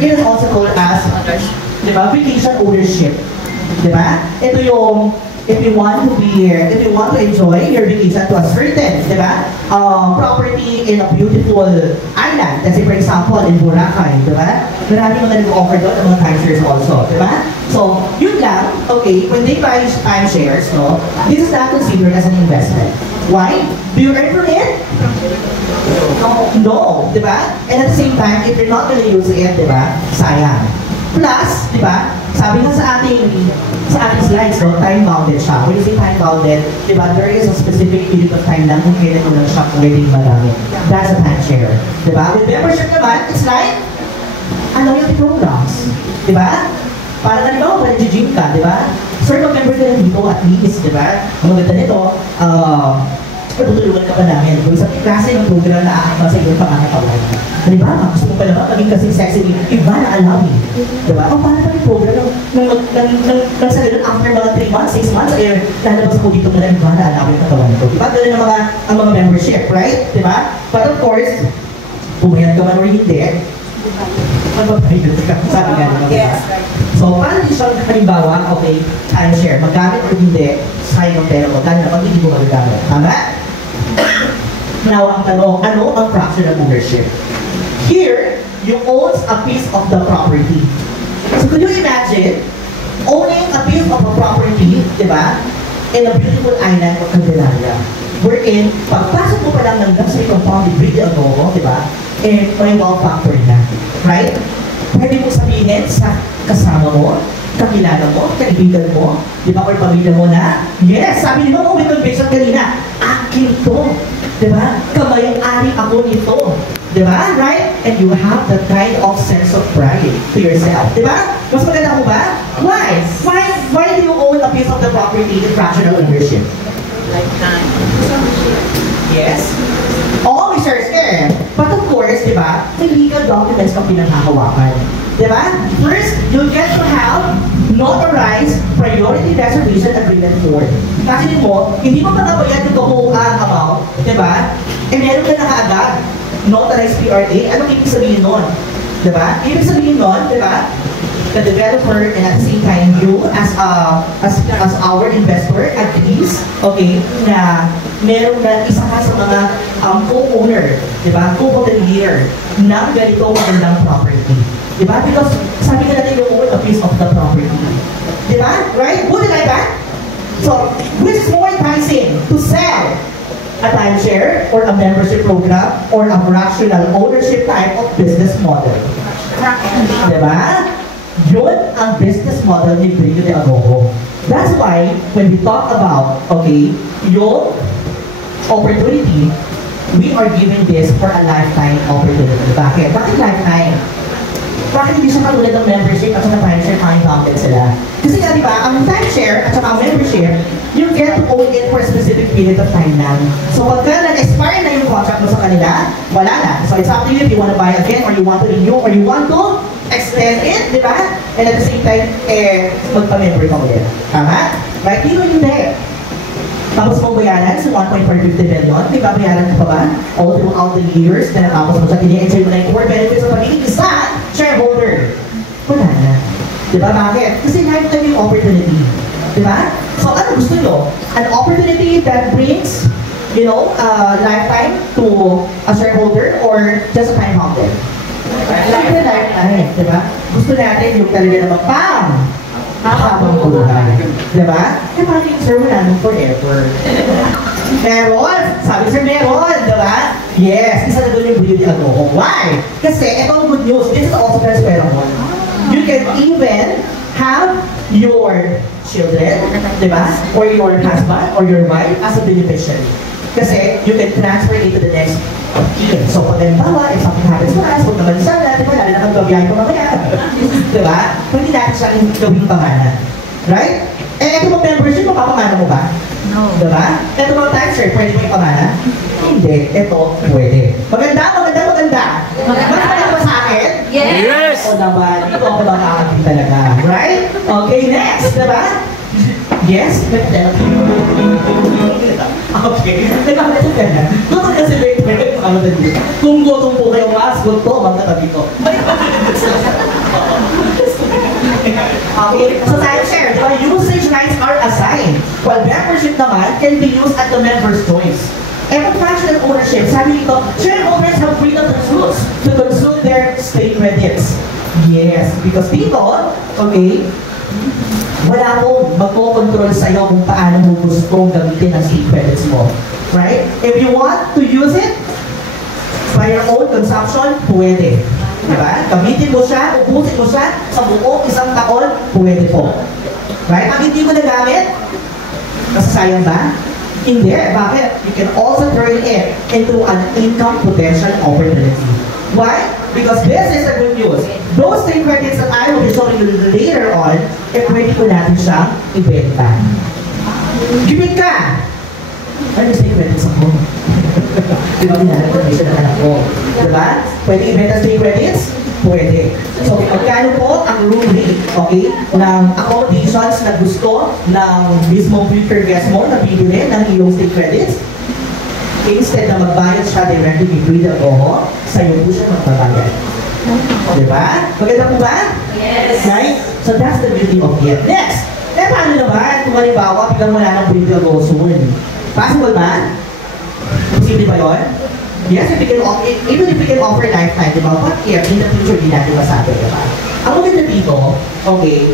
it is also called as, di ba, vacation ownership. Di ba? Ito yung, if you want to enjoy your vacation to a certain, di ba, property in a beautiful island. Kasi for example, in Boracay, di ba? Marami mga nag-offer doon ng mga timeshares also, di ba? So, yun lang, okay, when they buy timeshares, no, this is not considered as an investment. Why? Do you earn from it? No, di ba? And at the same time, if you're not gonna use it, di ba, sayang. Plus, di ba, sabi nga sa ating slides, no, time-bounded siya. When you say time-bounded, di ba, there is a specific period of time lang kung kailan mo lang siya pwedeng magamit. That's a timeshare. Di ba? With membership naman, it's like, loyalty programs. Di ba? Para na ikaw, para nag-gym ka, di ba? Sir, mag-member ka lang dito at least, di ba? Ang maganda nito, tutulungan ka pa namin. Kung isang klase ng program na aakma sa iyong pangangatawan. Halimbawa, gusto mo pa naman maging kasing sexy ni Ivana Alawi. Diba? O, paano pa yung program nang sa ganun after mga 3 months, 6 months, ay lalabas ako dito na Ivana Alawi ang katawan ko. Diba? Ganun ang mga membership, right? Diba? But of course, pumayat ka man or hindi, magpapayot ka. Sabi nga naman. Yes, right. So, paano din siya halimbawa, okay, timeshare, magamit o hindi, sayang ng pera mo, dahil na pag hindi mo magagamit. Tama? Now, ang tanong, ano ang fractional ownership? Here, you own a piece of the property. So, could you imagine owning a piece of a property, di ba, in a beautiful island of Candelaria, wherein, pagpasok mo pa lang ng gas sa compound, bigyan mo, di ba, eh, may wow factor na, right? Pwede mo sabihin sa kasama mo, kakilala mo, kaibigan mo, di ba, or pamilya mo na, yes, sabi nyo, with conviction kanina, akin to, di ba? Kamayang-ari ako nito, di ba? Right? And you have that kind of sense of pride to yourself, di ba? Mas maganda mo ba? Why? Why do you own a piece of the property in fractional ownership? Lifetime. Yes? Oo, may shares ka eh. But of course, di ba, may legal documents kang pinanghahawakan. Di ba? First, you'll get to have notarized priority reservation agreement form. Kasi mo, hindi mo panabayad yung buong amount, di ba? Eh, meron ka na kaagad notarized PRA. Anong ibig sabihin nun? Di ba? Ibig sabihin nun, di ba? The developer and at the same time you as our investor agrees, okay, na meron na isa ka sa mga co-owner, di ba? Co-hotelier ng ganito magandang property. Di ba? Because sabi ka natin yung own a piece of the property. Di ba? Right? Would you like that? So, which is more enticing to sell a timeshare or a membership program or a fractional ownership type of business model? Di ba? Yun ang business model ni Brillo de Agogo. That's why, when we talk about, okay, yung opportunity, we are giving this for a lifetime opportunity. Bakit? Bakit lifetime? Bakit hindi siya katulad ng membership at saka timeshare time-bounded sila? Kasi nga, di ba, ang timeshare at saka membership, you get to own it for a specific period of time lang. So, pagka nag-expire na yung contract mo sa kanila, wala na. So, it's up to you if you want to buy again or you want to renew or you want to extend it, di ba? And at the same time, magpa-member ka ulit. Tama? Right? Dito hindi. Tapos mong bayaran sa 1.450 billion, may babayaran ka pa ba? All throughout the years na natapos mo sa tini-enjoy mo na yung core benefits sa pagiging isa shareholder. Wala na. Di ba? Bakit? Kasi lifetime yung opportunity. Di ba? So ano gusto nyo? An opportunity that brings, you know, lifetime to a shareholder or just a time bounded? Lifetime, di ba? Gusto natin yung talaga naman habang buhay. Diba? Kaya parang yung sir, wala nung forever. Meron! Sabi sir, meron! Diba? Yes! Isa na doon yung Brillo de Agogo. Why? Kasi, ito ang good news. This is also transferable. You can even have your children, diba? Or your husband or your wife as a beneficiary. Kasi, you can transfer it to the next year. So, pag halimbawa, if something happens to us, huwag naman sana, diba? Lalo na magbabiyahe ko mamaya. Diba? Pwede natin siyang gawing pangalan. Right? Eh, ito mga membership, mapapamana mo ba? No. Diba? Ito mga timeshare, pwede mo ipamana? Hindi. Ito, pwede. Maganda, maganda, maganda. Maganda ba sa akin? Yes! O naman, ito ako makakagin talaga. Right? Okay, next. Diba? Yes? Okay. Nagkakalit ka na. Gutom kasi may ano na dito. Kung gutom po kayo mas, gutom mga tabi ko. Okay, so timeshare, di ba? Usage rights are assigned, while membership naman can be used at the member's choice. And with fractional ownership, sabi dito, shareholders have freedom to choose to consume their stake credits. Yes, because dito, okay, wala pong magpo-control sa'yo kung paano mo gustong gamitin ang stake credits mo. Right? If you want to use it by your own consumption, pwede. Diba? Gamitin mo siya, ubusin mo siya sa buong isang taon, pwede po. Right? Pag hindi mo nagamit, masasayang ba? Hindi. Bakit? You can also turn it into an income potential opportunity. Why? Because this is the good news. Those three credits that I will be showing you later on, pwede ko natin siyang ibenta. Gipit ka! Ano yung credits ako? Diba information ng anak ko? Diba? Pwede ibenta sa credits? Pwede. So, magkano po ang room rate, okay, ng accommodations na gusto ng mismong future guest mo na bibili ng iyong stay credits? Instead na magbayad siya directly kay Frida Goho, sa'yo po siya magbabayad. Diba? Maganda po ba? Yes. Right? So, that's the beauty of it. Next! Paano naman kung halimbawa biglang wala ng Frida Goho soon? Possible ba? Posible ba yun? Yes, if we can offer, even if we can offer lifetime, diba? What if in the future di natin masabi, diba? Ang maganda dito, okay,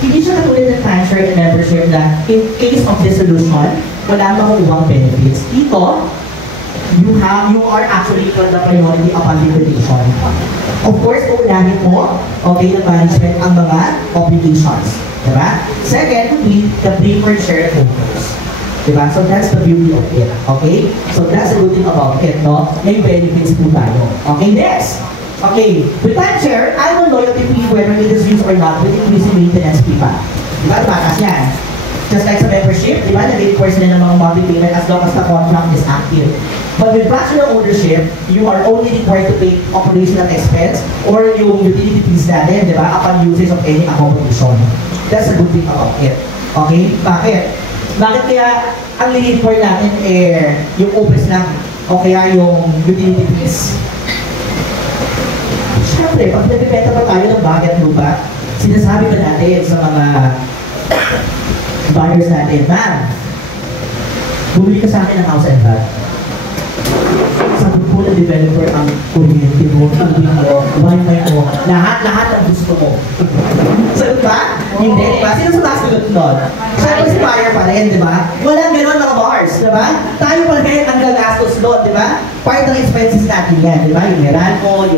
hindi siya katulad ng timeshare and membership na in case of dissolution, wala makukuhang benefits. Dito, you are actually on the priority upon liquidation. Of course, uunahin mo, okay, ng management ang mga obligations. Diba? Second would be the preferred share holders. Diba? So that's the beauty of it. Okay? So that's the good thing about it, no? May benefits po tayo. Okay, next! Okay, with timeshare, I will loyalty fee whether it is used or not with increasing maintenance fee pa. Diba? Tumakas yan. Just like sa membership, diba? Nag-enforce na ng mga monthly payment as long as the contract is active. But with fractional ownership, you are only required to pay operational expense or yung utility fees natin, diba? Upon usage of any accommodation. That's a good thing about it. Okay? Bakit? Bakit kaya ang li-require natin yung OPEX lang o kaya yung utility fees? Siyempre, pag nagbibenta pa tayo ng budget mo ba, sinasabi ba natin sa mga buyers natin, ma'am, bumili ka sa akin ng house and lot. Sabi po ng developer ang kuryente mo, tubig mo, wifi mo, lahat ang gusto mo. Sabi ba? Hindi, diba? Sino sumasagot doon? Siyempre si buyer pa rin, diba? Walang gano'n mga bars, diba? Tayo pa rin ang gagastos doon, diba? Part ng expenses natin yan, diba? Yung Meralco,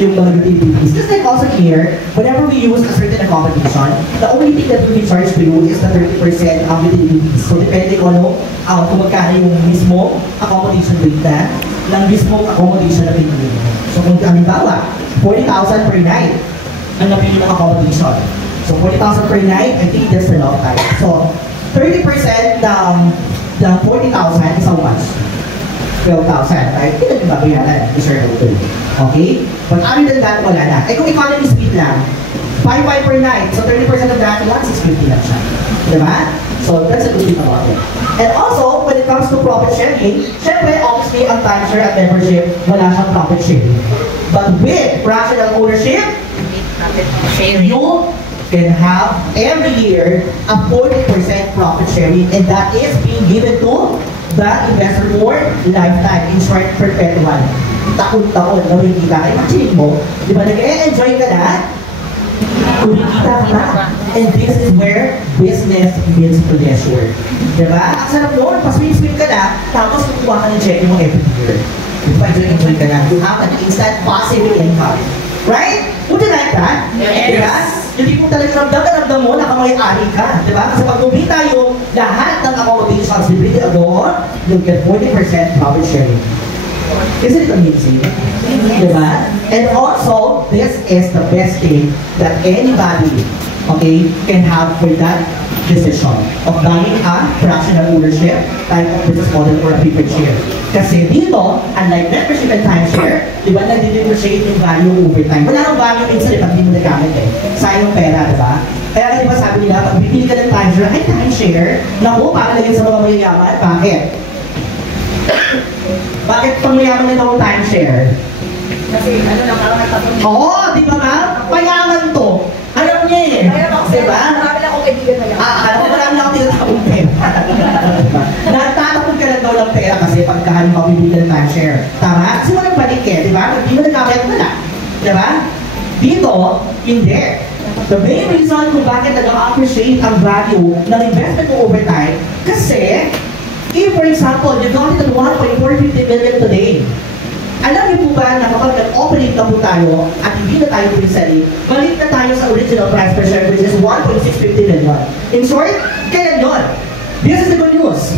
yung mga utilities. Just like also here, whenever we use a certain accommodation, the only thing that we can charge to you is the 30% of utilities. So depende kung kung magkano yung mismo accommodation rate na ng mismo accommodation na pinili mo. So kung halimbawa, 40,000 per night ang napili ng accommodation. So 40,000 per night, I think that's enough time. So 30% ng 40,000 is how much? 12,000, right? Hindi na yung babayaran, Mr. Hotel. Okay? But other than that, wala na. Kung economy speed lang, 5,500 per night. So 30% of that, 1,650 lang siya. Diba? So that's a good thing about it. And also, when it comes to profit sharing, syempre, obviously, ang timeshare at membership, wala siyang profit sharing. But with fractional ownership, you can have every year a 40% profit sharing, and that is being given to the investor for lifetime, in short, perpetual. Taon-taon, nakikita ka. Imagine mo, di ba, nag-enjoy ka na, kumikita ka na. And this is where business means pleasure. Di ba? Ang sarap noon, pa-swing-swing ka na, tapos kukuha ka ng check mo every year. Di ba, enjoy ka na. You have an instant passive income. Right? Would you like that? Yes. Di ba? Hindi mo talaga ramdam mo na kamay-ari ka. Di ba? Kasi pag kumita yung lahat ng accommodations, bibili ako, you'll get 40% profit sharing. Isn't it amazing? Diba? And also, this is the best thing that anybody, okay, can have for that decision of buying a fractional ownership type of business model or a preferred share. Kasi dito, unlike membership and timeshare, di ba, nag-depreciate yung value over time. Wala nang value minsan pag hindi mo nagamit eh. Sayang pera, di ba? Kaya di ba sabi nila, pag bibili ka ng timeshare, manager, ay timeshare. Naku, para lang yun sa mga mayayaman. Bakit? Bakit pang mayaman na daw timeshare? Kasi ano lang, parang nagpapagod. Oo, di ba ma'am? Mayaman to. Alam niya eh. Kaya ako sir, Diba? marami lang akong kaibigan na yan. Alam mo, marami lang ako tinatapong pera. Nagtatapong ka lang daw ng pera kasi pagkahan mo bibigyan ng timeshare. Tama? Kasi walang balik eh, di ba? Hindi mo nagkakayat mo na. Di ba? Dito, hindi. The main reason kung bakit nag-appreciate ang value ng investment mo over time, kasi, if for example, you got it at 1.450 million today, alam niyo po ba na kapag nag-operate na po tayo at hindi na tayo pre-selling, balik na tayo sa original price per share which is 1.650 million. In short, kailan yun? This is the good news.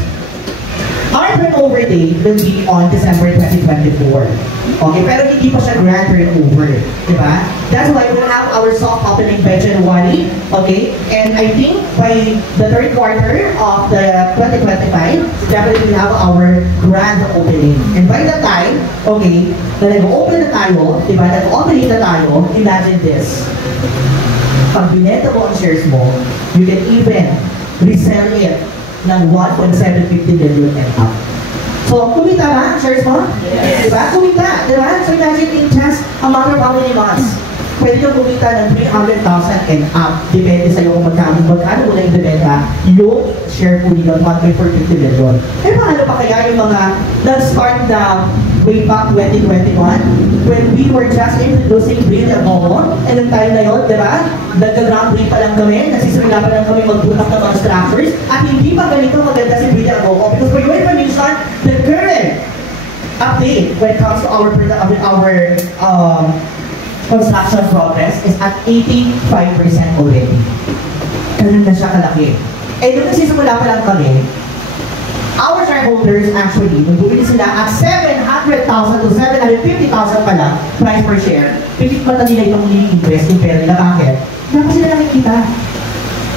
Our turnover date will be on December 2024. Okay, pero hindi pa siya grand turnover. Diba? That's why we'll have our soft opening by January. Okay? And I think by the third quarter of the 2025, definitely we'll have our grand opening. And by that time, okay, na nag-open na tayo, diba? Nag-operate na tayo, imagine this. Pag binenta mo ang shares mo, you can even resell it ng 1.750 million and up. So, kumita ba ang shares mo? Yes. Diba? Kumita, diba? So, imagine in just a matter of how many months, pwede kang kumita ng 300,000 and up. Depende sa'yo kung magkano mo na ibibenta yung share po nila 1.450 million. Eh, paano pa kaya yung mga nag-start na way back 2021 when we were just introducing Breed Agogo, and nung tayo na yun, diba? Nag-ground break pa lang kami, nagsisimula pa lang kami magbutak ng mga structures, at hindi pa ganito maganda si Breed Agogo. Because for your information, the current update when it comes to our construction progress is at 85% already. Ganun na siya kalaki. Eh, nung nagsisimula pa lang kami, our shareholders actually, nung bumili sila at 700,000 to 750,000 pa lang price per share, pilit mata nila itong i-invest yung pera nila. Bakit? Hindi pa sila nakikita.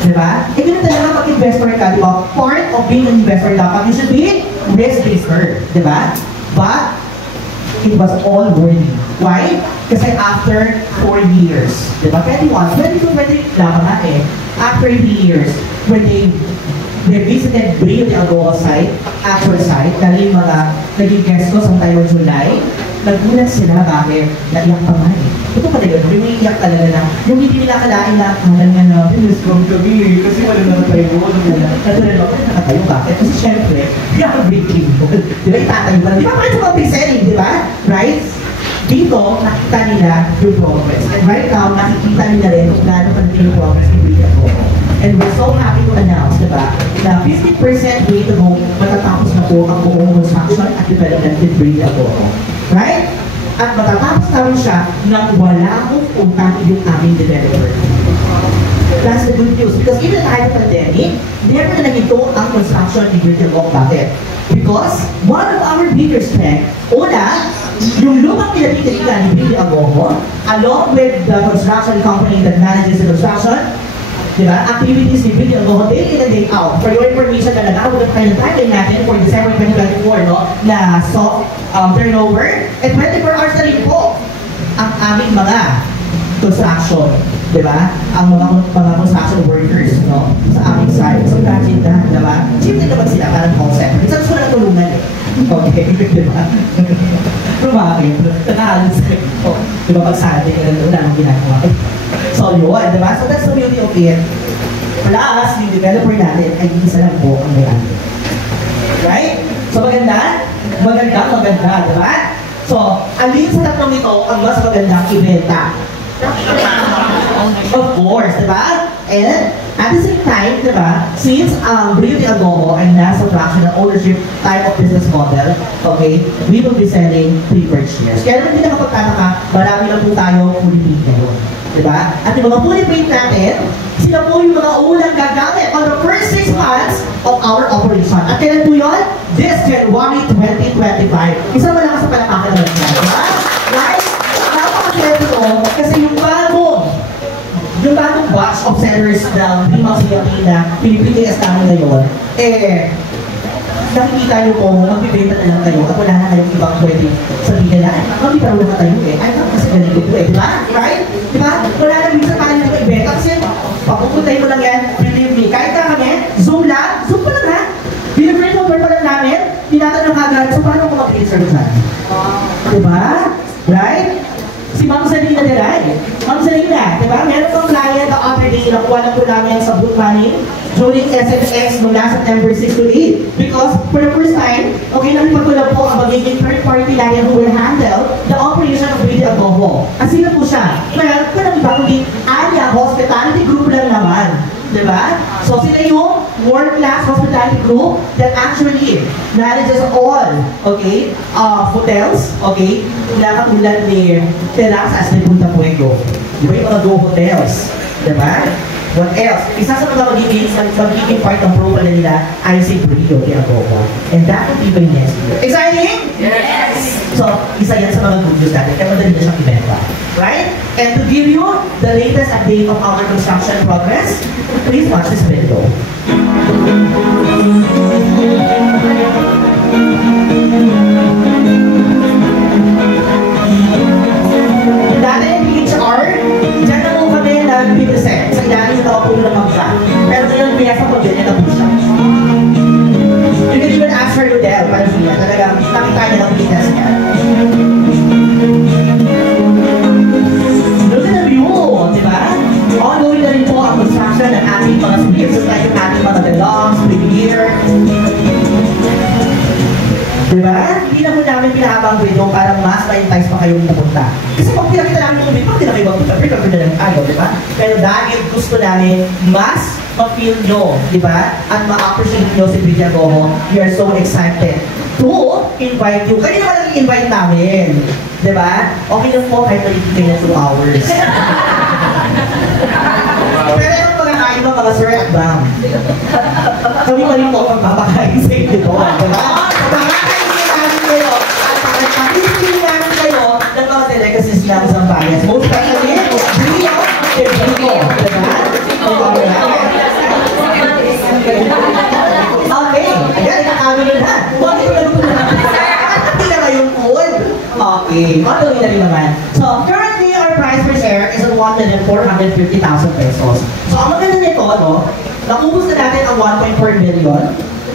Diba? Eh, ganun talaga pag-investor ka, diba? Part of being an investor dapat, you should be risk-taker. Diba? But, it was all worthy. Why? Kasi after 4 years, diba? 21, 22, 23, dapat na eh. After 3 years, when they visited Breed Agogo site, actual site, lalo yung mga naging guest ko sometime in July, nagulat sila bakit naiyak pa man eh. Ito pa rin, yung iiyak talaga na, yung hindi nila kalain na, nga na, pinuscom kami, kasi wala na tayo, natuloy ako, nakatayo, bakit? Kasi syempre, groundbreaking mo. Di ba, itatayo pa lang. Di ba, kahit sa mga pre-selling, di ba? Right? Dito, nakita nila yung progress. And right now, nakikita nila rin kung gaano pa yung progress ng Breed Agogo. And we're so happy to announce, diba, na 50% way to go, matatapos na po ang buong construction at development with Breed Agogo. Right? At matatapos namin siya nang wala akong utang yung aming developer. That's the good news. Because even at the pandemic, never na naging ang construction ni Breed Agogo. Bakit? Because one of our bigger strengths, una, yung lumang pinapitiligan ni Breed Agogo, along with the construction company that manages the construction, diba? Activities ni Breed Agogo day in and day out. For your information, na nag-out tayo ng timeline natin for December 2024, no? Na soft turnover. At 24 hours na rin po ang aming mga construction. Diba? Ang mga construction workers, no? Sa aming site. So, imagine na, diba? Cheap din naman sila, parang call center. Minsan gusto na tulungan eh. Okay, diba? Pero bakit? Nakahalan sa ito. Diba pag sa atin, wala nang ginagawa. So yun, diba? So that's the beauty of it. Plus, yung developer natin ay isa lang po ang may-ari. Right? So maganda? Maganda, diba? So, alin sa tatlong ito ang mas magandang ibenta? Of course, diba? And at the same time, diba, since Breed Agogo ay nasa fractional ownership type of business model, okay, we will be selling preferred shares. Kaya naman hindi nakapagtataka, marami lang po tayo fully paid ngayon. Diba? At yung mga fully paid natin, sila po yung mga unang gagamit on the first 6 months of our operation. At kailan po yun? This January 2025. Isang malakas sa palakakan naman yan. Diba? Right? Napakasaya ito kasi yung bagong batch of sellers ng Primax CLP na pinipilias namin ngayon, eh, nakikita nyo po, magbibenta na lang kayo at wala na kayong ibang pwede sabihin na, magbibenta na kayo eh, ay kasi ganito po eh, diba? Right? Diba? Wala na minsan tayo nyo ibenta kasi papupuntay mo lang yan, believe me, kahit na kami, tinatanong agad, so paano ko mag-research na? Diba? Right? Si Ma'am Salina Deray. Ma'am Salina, diba? Meron kang client the other day, nakuha na po namin sa boot money during SNX mula September 6 to 8. Because for the first time, okay, nakipagkulab po ang magiging third-party client who will handle the operation of Brady Agoho. At sino po siya? Kaya, kung naman ba, kundi Anya Hospitality Group lang naman. Diba? So sila yung world-class hospitality group that actually manages all, okay, hotels, okay, nakakatulad ni Terrazas ni Punta Fuego. Diba yung mga Go Hotels? Diba? What else? Isa sa mga magiging part ng profile nila ay si Brio Agogo. And that will be by next year. Exciting? Yes! So, isa yan sa mga good news natin. Kaya madali na siyang ibenta. Right? And to give you the latest update of our construction progress, please watch this video. Dati yung PHR, dyan na mo kami nag-pinisect. Sa ilalim yung nakapulo ng magsa. Pero ngayon, pinasa ko dyan, na po siya. You can even ask her Ludel, para siya. Talagang nakita niya ng business niya. Look at the view, di ba? Ongoing na rin po ang construction ng ating mga suites, just like yung ating mga deluxe, premier. Diba? Hindi na po namin pinahabang video para mas ma-entice pa kayong pupunta. Kasi pag pinakita namin yung video, hindi na kayo magpunta, pero na lang tayo, diba? Pero dahil gusto namin mas ma-feel nyo, diba? At ma-appreciate nyo si Brady Agoho, we are so excited to invite you. Kanina naman nag-invite namin. Diba? Okay lang po kahit nalipitay na 2 hours. Pero yung pagkakain mo, mga sir at ma'am. Kami pa rin po magpapakain sa inyo doon. Diba? Pagkakain namin kayo at pagkakain namin kayo ng mga delicacies namin sa Bayan. Most especially, Brio and Brio. Diba? Okay. Ayan, ikakami na na. Huwag ito na luto na. Hindi na kayong food. Okay. Magawin na rin naman. So, currently, our price per share is at 1,450,000 pesos. So, ang maganda nito, no, nakubos na natin ang 1.4 million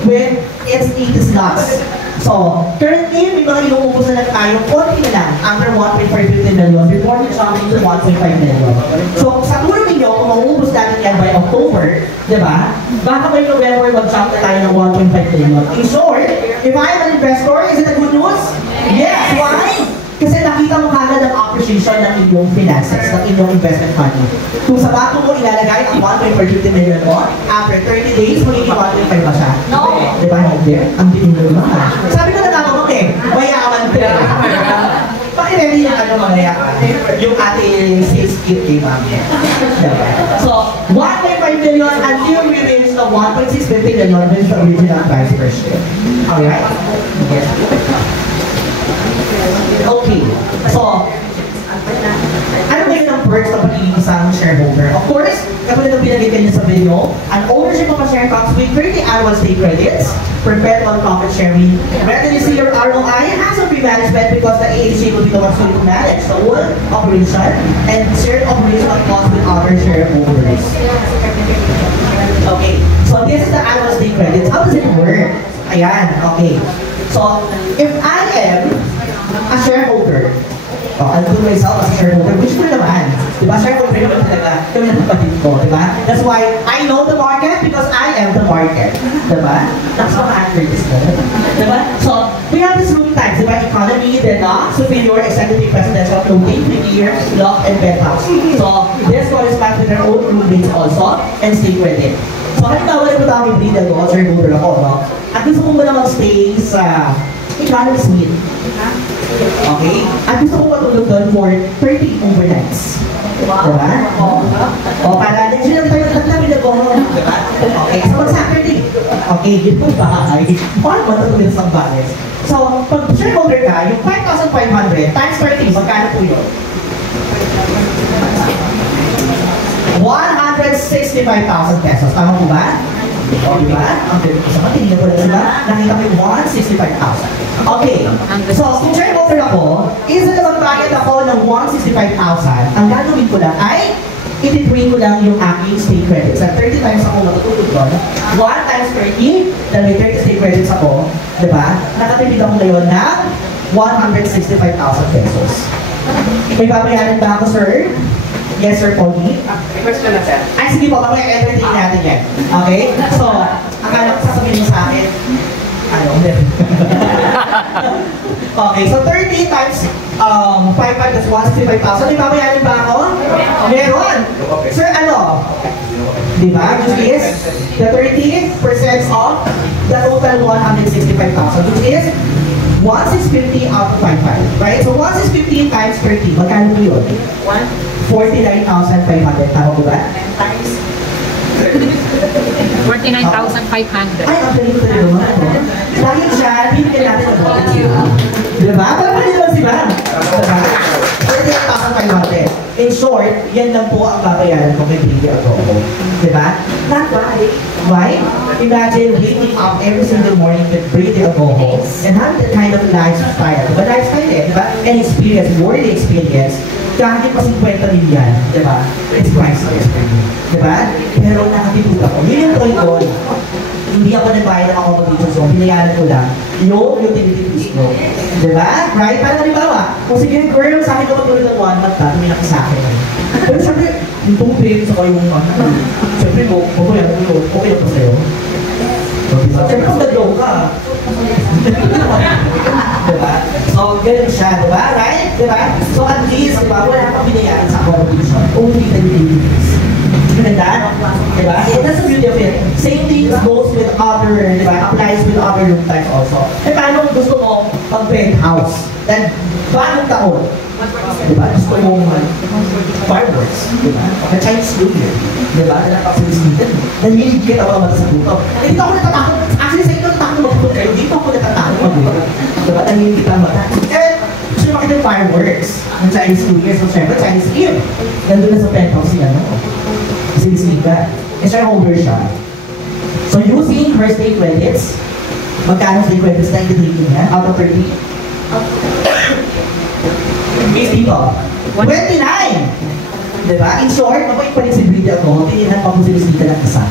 with its 80 slots. So, currently, may mga inuubos na lang tayo, konti na lang, under 1.450 million before we jump into 1.5 million. So, sa tulong ninyo, kung mauubos natin yan by October, di ba? Baka by November, mag-jump na tayo ng 1.5 million. In short, if I am an investor, is it a good news? Yes! Why? Kasi nakita mo kagad ang appreciation ng inyong finances, ng inyong investment money. Kung sa bako mo ilalagay ang 1.450 million mo, after 30 days, magiging 1.5 ba siya? No! Diba, hindi? Ang bitin mo naman. Sabi ko na naman, okay, mayaman ko. Pakireli yung ano mayaman, yung ating sales kit kay mami. Diba? So, 1.5 million until we reach the 1.650 million, which is the original price per share. Alright? Yes. Okay, so, ano ba yun ang perks ng pagiging isang shareholder? Of course, kapag ito binagay kayo sa video, an ownership of a share comes with 30 annual stake credits, perpetual profit sharing, readily see your ROI, and hassle-free management because the AHC will be the ones who will manage the whole operation and shared operational costs with other shareholders. Okay, so this is the annual stake credits. How does it work? Ayan, okay. So, if I am a shareholder, I'll do myself as a shareholder, which ko naman. Diba? Shareholder naman talaga, kami ng kapatid ko, diba? That's why I know the market because I am the market. Diba? That's how accurate this is. Diba? So, we have this room types, diba? Economy, then superior, executive, presidential, floating, premier, lock, and penthouse. So, this corresponds with their own room rates also, and stay credit. So, halimbawa na ito tawag yung breed ako, shareholder ako, no? At gusto ko muna mag-stay sa economy suite. Okay? At gusto ko matulog doon for 30 overnights. Wow. Diba? O, para nandiyan lang tayo tatla minagono. Diba? Okay, so pag Saturday, okay, yun po bahay. Paano matulog sa bahay? So, pag shareholder ka, yung 5,500 times 30, magkano po yun? 165,000 pesos. Tama po ba? O, diba? Ang galing ko sa matingin ko na sila. Nakita ko yung 165,000. Okay. So, kung shareholder ako, isa na magbayad ako ng 165,000. Ang gagawin ko lang ay ititwin ko lang yung aking state credits. At 30 times ako matutulog doon. 1 times 30, dahil may 30 state credits ako, di ba? Nakatipid ako ngayon ng 165,000 pesos. May babayaran ba ako, sir? Yes, sir, Pogi? May question na, sir. Ay, sige po, mamaya everything natin yan. Okay? So, akala ko sasabihin mo sa akin, ano, okay, so 30 times 500 is 165,000. May babayaran ba ako? Meron. Sir, ano? Di ba? Which is the 30% of the total 165,000, which is 1,650 out of 5,500. Right? So 1,650 times 30. Magkano po yun? 49,500. Tama po ba? Times 49,500. Ay, ang galing ko talaga naman. Dahil dyan, bibigyan natin ang bonus. Diba? Parang pwede naman sila. Diba? 48,500. In short, yan lang po ang babayaran ko kay Brady Agogo. Diba? Not right. Why? Imagine waking up every single morning with Brady Agogo and having that kind of lifestyle. Diba? Lifestyle eh, diba? And experience, worthy experience. Kahit pa 50 milyan, diba? It's priceless for me. Diba? Pero nakatipid ako. Yun yung toy ko. Hindi ako nagbayad ng accommodation zone. Pinayaran ko lang yung utility fees ko. Diba? Right? Parang halimbawa, kung sige, girl, sa akin ka matulog ng 1 month na, tumina ka sa akin. Pero syempre, yung tubig, saka yung syempre, okay lang po sa'yo. Syempre, kung nag-low ka. Diba? So, ganun siya, diba? Right? Diba? So, at least, diba, wala kang binayaran sa accommodation. Only the utility fees. Ganda? Diba? And that's the beauty of it. Same thing goes with other, diba? Applies with other room types also. Eh, paano kung gusto mo mag-penthouse? Then, paano taon? Diba? Gusto mo fireworks. Diba? Okay, Chinese New Year. Diba? Nakapagsalisitan. Nanliligyan ako ang mata sa buto. Eh, dito ako natatakot. Actually, sa ito natatakot mag-buto kayo. Dito ako natatakot mag-buto. Diba? Nanliligyan ang mata. Eh, gusto nyo makita yung fireworks ng Chinese New Year. So, syempre, Chinese Eve. Nandun na sa penthouse si ano. Sinisika. Eh, shareholder siya. So, using her state credits, magkano state credits na ititake niya? Out of 30? Miss dito. 29! Diba? In short, mabait pa rin si Brady ako, tinihan pa po si Miss Dita ng isa.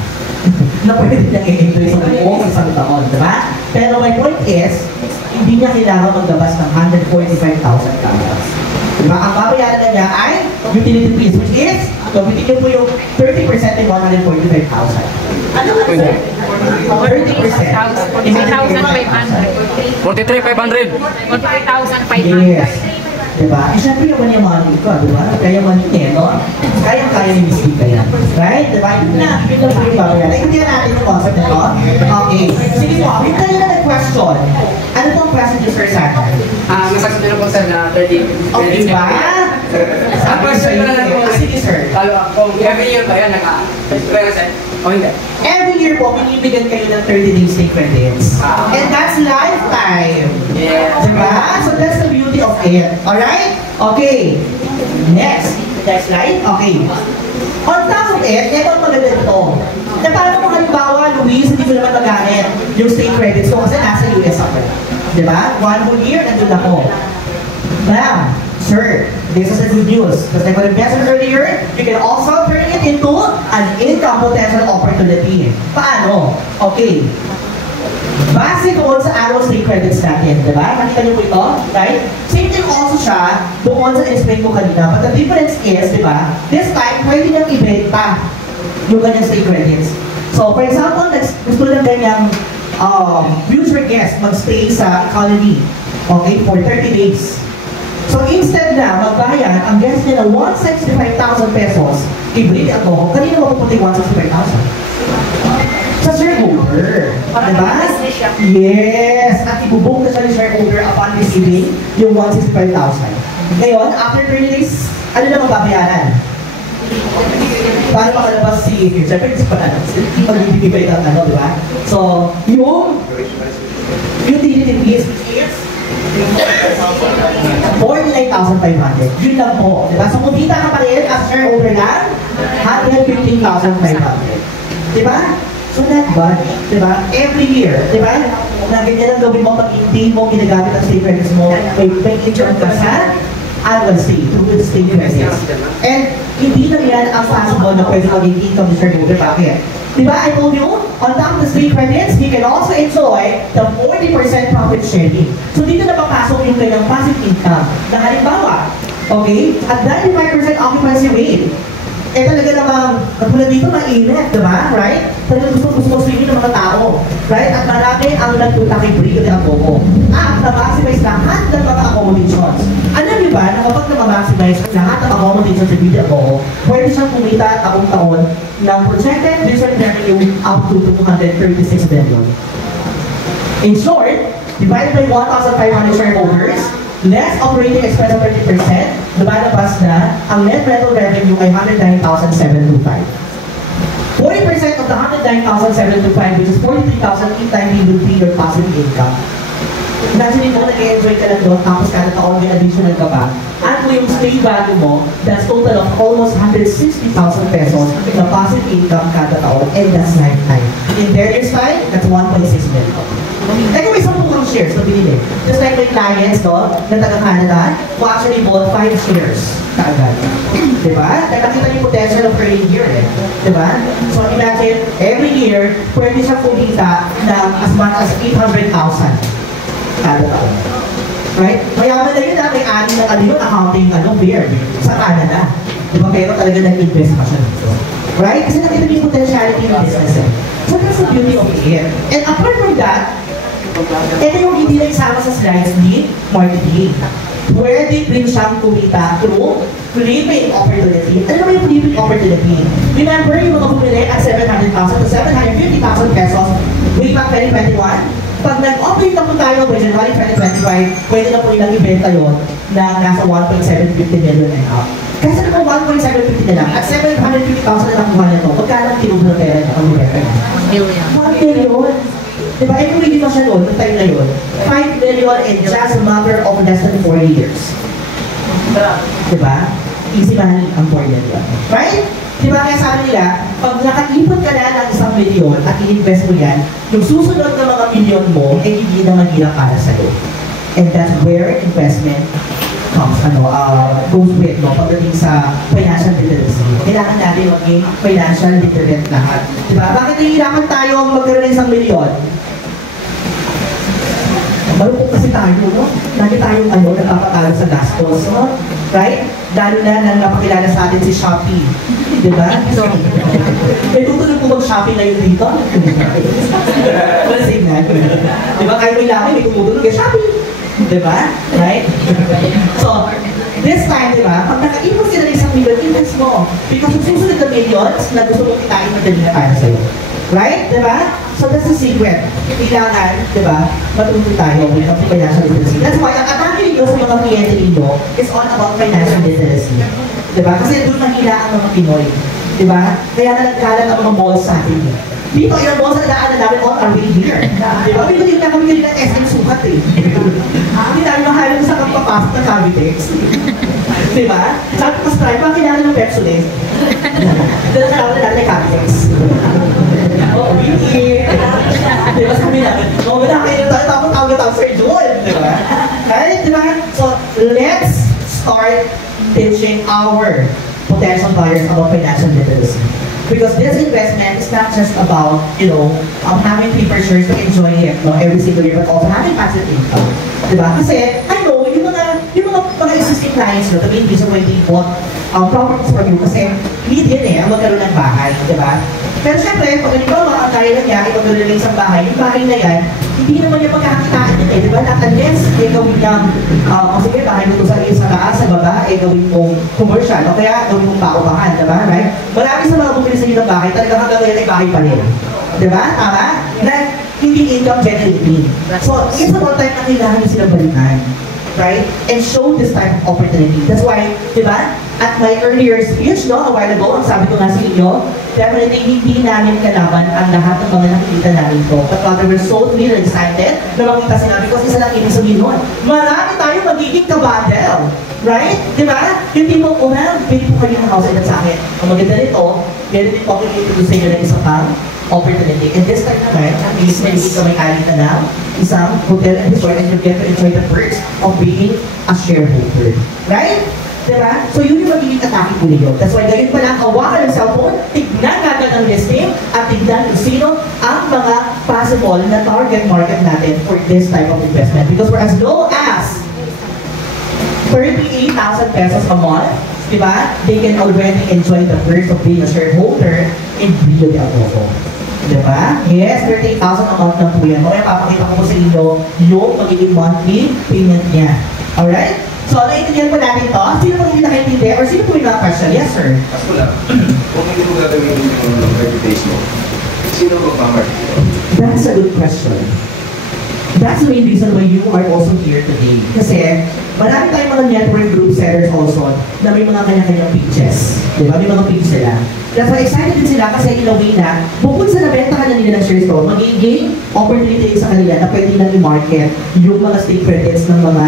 Na pwede niyang i-enjoy sa buong isang taon. Diba? Pero my point is, hindi niya kailangan maglabas ng 145,000 dollars. Diba? Ang babayaran na niya ay utility fees, which is, gamitin niyo po yung 30% in 145,000. Ano ka, sir? 30%. 43,500. 43,500. 43,500. Yes. Diba? Eh, syempre yung money ko, diba? Kaya money niya, no? Kaya-kaya ni Miss Vika yan. Right? Diba? Yun lang po yung babayaran. Naintindihan natin yung concept na to. Okay. Sige po, yung kanina na question. Ano pong question niyo, Sir Santa? Nasagot nyo na po, sir, na 30. Okay ba? Ang question ko na lang po, Sige, sir. kung every year ba yan, naka-present o hindi? Every year po, binibigyan kayo ng 30 days stay credits. And that's lifetime. Yeah. Diba? So that's the beauty of it. Alright? Okay. Next. Next slide. Okay. On top of it, ito ang maganda ito. Na parang kung halimbawa, Luis, hindi ko naman magamit yung stay credits ko kasi nasa US ako. Diba? 1 whole year, nandun ako. Now, sir, this is the good news. Because like what I mentioned earlier, you can also turn it into an income potential opportunity. Paano? Okay. Base doon sa annual stay credits natin, di ba? Nakita niyo po ito, right? Same thing also siya doon sa explain ko kanina. But the difference is, di ba? This time, pwede niyang ibenta yung kanyang stay credits. So, for example, gusto ng kanyang future guest mag-stay sa economy, okay, for 30 days. So, instead na magbayad, ang guest niya na 165,000 pesos, i-break ako, kanina mapupunta yung 165,000? Sa shareholder. Diba? Yes! At ibubog na siya ni shareholder upon receiving yung 165,000. Ngayon, after 30 days, ano na magbabayaran? Paano makalabas si... Siyempre, hindi pa na. Magbibigay ng ano, diba? So, yung utility fees is 49,500. Yun lang po. Diba? So, kumita ka pa rin as shareholder lang, 115,500. Diba? So not bad, diba? Every year, diba? Na ganyan ang gawin mo pag hindi mo ginagamit ang stay credits mo, may insurance ka sa annual stay, through the stay credits. And hindi na yan ang possible na pwede maging income distributor. Bakit? Diba, I told you, on top of the stay credits, he can also enjoy the 40% profit sharing. So dito na papasok yung kanyang passive income. Na halimbawa, okay, at 95% occupancy rate, eh talaga namang, katulad dito, mainit, diba? Right? Talaga gusto swingin ng mga tao. Right? At marami ang nagpunta kay Brio de Agogo. At na-maximize lahat ng mga accommodations. Alam niyo ba na kapag na-maximize lahat ng accommodations sa Brio de Agogo, pwede siyang kumita taong-taon ng projected visual revenue up to 236 billion. In short, divided by 1,500 shareholders, less operating expense of 30%, lumalabas na ang net rental revenue ay 109,725. 40% of the 109,725, which is 43,000 each time you will be your passive income. Imagine mo, nag-enjoy ka lang doon, tapos kada taon may additional ka pa. At mo yung stay value mo, that's total of almost 160,000 pesos na passive income kada taon, and that's lifetime. In 10 years time, that's 1.6 million. Kaya may 10 kang shares na binili. Just like my clients, no, na taga-Canada, who actually bought 5 shares kaagad. Diba? Nakakita niyo potential of earning year eh. Diba? So imagine, every year, pwede siya kumita ng as much as 800,000 kada taon. Right? Mayaman na yun na may ani ng yun, accounting beer sa Canada. Diba? Pero talaga nag-invest pa siya dito. Right? Kasi nakita niyo yung potentiality ng business eh. So that's the beauty of it. And apart from that, ito yung hindi na isama sa slides ni marketing. Pwede rin siyang kumita through flipping opportunity. Ano naman yung flipping opportunity? Remember yung mga bumili at 700,000 to 750,000 pesos way back 2021? Pag nag-operate na po tayo by January 2025, pwede na po nilang ibenta yun na nasa 1.750 million and up. Kasi naman 1.750 na lang, at 750,000 na lang kuha na ito, magkano ang tinubos na pera niya ang ibenta niya? 1 million. Diba? Eh kung hindi pa siya noon, noong time na yun, 5 million in just a matter of less than 4 years. Diba? Easy money ang 4 million. Right? Diba kaya sabi nila, pag nakaipon ka na ng 1 million at i-invest mo yan, yung susunod na mga milyon mo, eh hindi na mahirap para sa'yo. And that's where investment comes, goes with, no, pagdating sa financial literacy. Kailangan natin maging financial literate lahat. Diba? Bakit nahihirapan tayong magkaroon ng 1 milyon? Marupok kasi tayo, no? Lagi tayong nagpapatalo sa gastos, no? Right? Lalo na nang napakilala sa atin si Shopee. Diba? May tutulog po mag-shopping ngayon dito? Malasig na. Diba? Kahit may laki, may tumutulog kay Shopee. Diba? Right? So, this time, diba? Pag nakaipon sila ng 1 million, invest mo. Because yung susunod na millions na gusto mo kitain, madali na tayo sa'yo. Right? Diba? So that's the secret. Kailangan, diba, matuto tayo when it comes to financial literacy. That's why, ang atake ninyo sa mga kliyente ninyo is all about financial literacy. Diba? Kasi doon mahila ang mga Pinoy. Diba? Kaya na nagkalat ang mga malls sa atin. Dito, yung malls na daanan namin all are way here. Diba? Pinagin na kami ng SM Sukat eh. Hindi namin mahalong sa kapapasok ng Cavitex. Diba? Sabi ko sa tribe, bakit kailangan ng Pepsodent? Dahil sa na natin ng Cavitex. Oh, really? Diba sabi namin, wala kayo tawag Sir Joel, diba? Right? Diba? So, let's start teaching our potential buyers about financial literacy. Because this investment is not just about, having paper shares to enjoy it every single year, but also having passive income. Diba? Kasi, I know, yung mga existing clients nyo, tabi hindi sa pwede bought properties for you kasi need din ang magkaroon ng bahay, diba? Pero syempre, pag halimbawa, ang kaya na niya, ipagkaroon ng isang bahay, yung bahay na yan, hindi naman niya pagkakakitaan yun diba? Not unless, gawin niyang, sige, bahay mo ito sa taas, sa baba, gawin mong commercial, o kaya gawin mong paupahan, diba? Right? Marami sa mga bumili sa inyo ng bahay, talagang hanggang ngayon ay bahay pa rin. Diba? Tama? Na hindi income generating. So, it's about time na kailangan nyo silang balikan. Right? And show this type of opportunity. That's why, diba? At my earlier speech, a while ago, ang sabi ko nga sa inyo, definitely hindi namin kalaban ang lahat ng mga nakikita namin ko. But rather, we're so thrilled and excited na makita sila because isa lang ibig sabihin nun. Marami tayong magiging kabadel. Right? Diba? Yung tipo, bili po kayo ng house sa akin. Ang maganda nito, meron din po ako i-introduce sa inyo ng isa pang opportunity. And this time naman, at least maybe ka may-ari na ng isang hotel and resort and you get to enjoy the perks of being a shareholder. Right? Diba? So yun yung magiging atake po ninyo. That's why ngayon pa lang hawakan ng cellphone, tignan natin ang listing at tignan kung sino ang mga possible na target market natin for this type of investment. Because for as low as 38,000 pesos a month, diba? They can already enjoy the perks of being a shareholder in Rio de Agogo. Diba? Yes, 38,000 a month na po yan. Okay, papakita ko po sa inyo yung magiging monthly payment niya. Alright? So, naiintindihan po natin to. Sino po hindi nakaintindi? Or sino po yung mga question? Yes, sir. Kaso lang, kung hindi mo gagawin yung reputation mo, sino magmamarket mo? That's a good question. That's the main reason why you are also here today. Kasi, marami tayong mga network group sellers also na may mga kanya-kanyang pages. Diba? May mga page sila. That's why excited din sila kasi in a way na bukod sa nabenta ka na nila ng shares ko, magiging opportunity sa kanila na pwede na i-market yung mga stake credits ng mga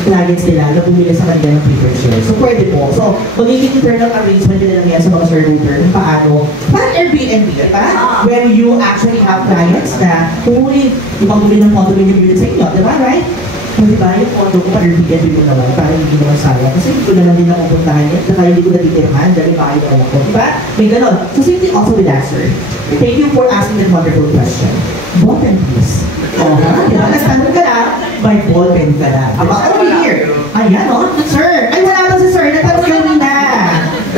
clients nila na bumili sa kanila ng preferred shares. So, pwede po. So, magiging internal arrangement nila lang yan sa mga shareholder kung paano. Parang Airbnb, diba? When you actually have clients na pumuli, bumili ng condominium unit sa inyo, diba? Right? Kung diba, yung condo ko pa Airbnb ko naman, para hindi naman sayang. Kasi hindi ko naman din nakupuntahan yan, saka hindi ko natitirhan, dahil bahay ko alam ko. Diba? May ganon. So, same thing also with that, sir. Thank you for asking that wonderful question. Ball pen, please. Oh, diba? Nagtanong ka na, may ball pen ka na. About over here. Ayan, oh. Sir! Ay, wala daw si sir. Nagtanong kami na.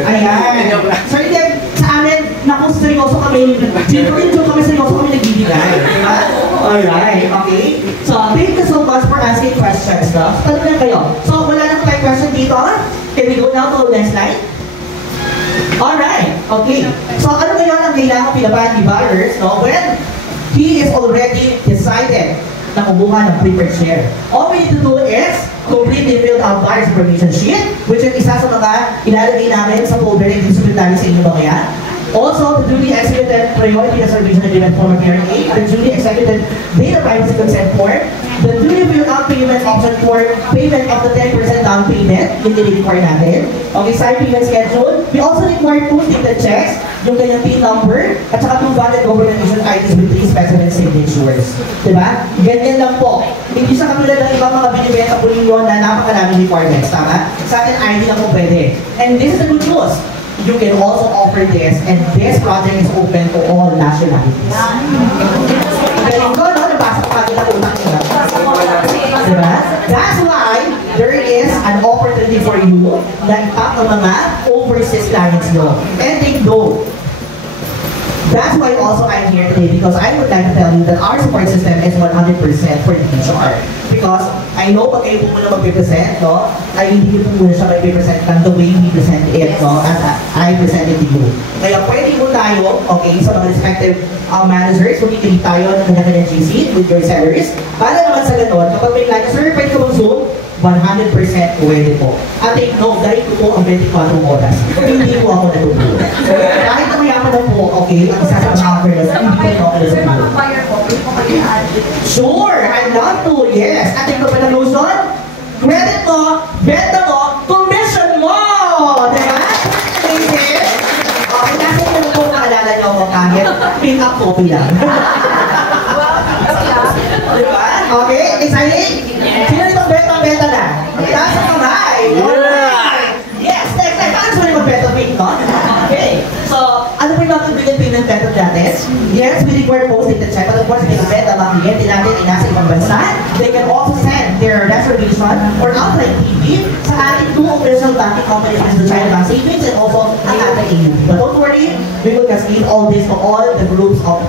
Ayan. Sir, hindi, sa amin, naku, seryoso kami. Joke kami, seryoso kami nagbibigay. Diba? Alright, okay. So, thank you so much for asking questions, no? So, tanong lang kayo. So, wala na po tayong question dito. Can we go now to the next slide? Alright, okay. So, ano ngayon ang kailangan pinabahan ni buyers, no? When he is already decided na kumuha ng preferred share. All we need to do is completely fill out buyer's information sheet, which is isa sa mga ilalagay namin sa folder na i-submit namin sa inyo mamaya. Also, the duly executed priority reservation agreement form of hearing 8, the duly executed data privacy consent form, the duly filled out payment option for payment of the 10% down payment, yung i-require natin. Okay, side payment schedule. We also require 2 ticket checks, yung kanyang PIN number, at saka 2 valid government issued IDs with 3 specimen signatures. Diba? Ganyan lang po. Hindi siya katulad ng ibang mga binibenta po ninyo na napakaraming requirements. Tama? Sa atin, ID lang po pwede. And this is the good news. You can also offer this, and this project is open to all nationalities. Galing ko, no? Nabasa ko kagad ang utak nila. Diba? That's why there is an opportunity for you na itap ang mga overseas clients nyo. And they know. That's why also I'm here today, because I would like to tell you that our support system is 100% for the HR. Because I know pag kayo po muna mag-represent, no, ay hindi ko po muna siya mag-represent lang the way we present it, no, as I presented to you. Kaya pwede po tayo, okay, sa mga respective managers, magkikita tayo ng kanya-kanyang GC with your sellers. Para naman sa ganon, kapag may client, sir, pwede ko mag-zoom, 100% pwede po. At take note, dahil ko po ang 24 oras. Hindi po ako natutulog. Kahit na mayaman na po, okay, ang isa sa mga offers, hindi po ako natutulog. Sure, I'd love to, yes. At ito pa ng lotion, credit mo, benta mo, commission mo! Diba? Thank you. Okay, nasa ito po maalala niyo ako kahit pick-up copy lang. Diba? Okay, excited? Sino itong benta na? Taas ang kamay! Alright! Yes, next time. Paano sila mag-benta payment, no? Okay. So, ano po yung mga bigyan payment method natin? Yes, we require posting the check. But of course, if benta mga kliyente natin ay nasa ibang bansa, they can also send their reservation or outright TV sa ating 2 official banking companies, which is the China Bank Savings and also ang ating AU. But don't worry, we will cascade all this to all the groups of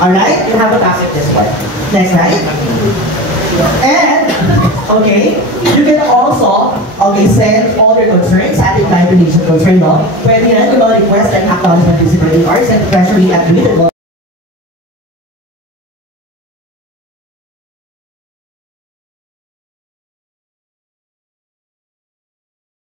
Alright? You have a copy of this one. Next slide. And, okay, you can also, okay, send all your concerns sa ating client relation concern, no? Pwede yan yung mga request and acknowledgement disciplinary or send to treasury at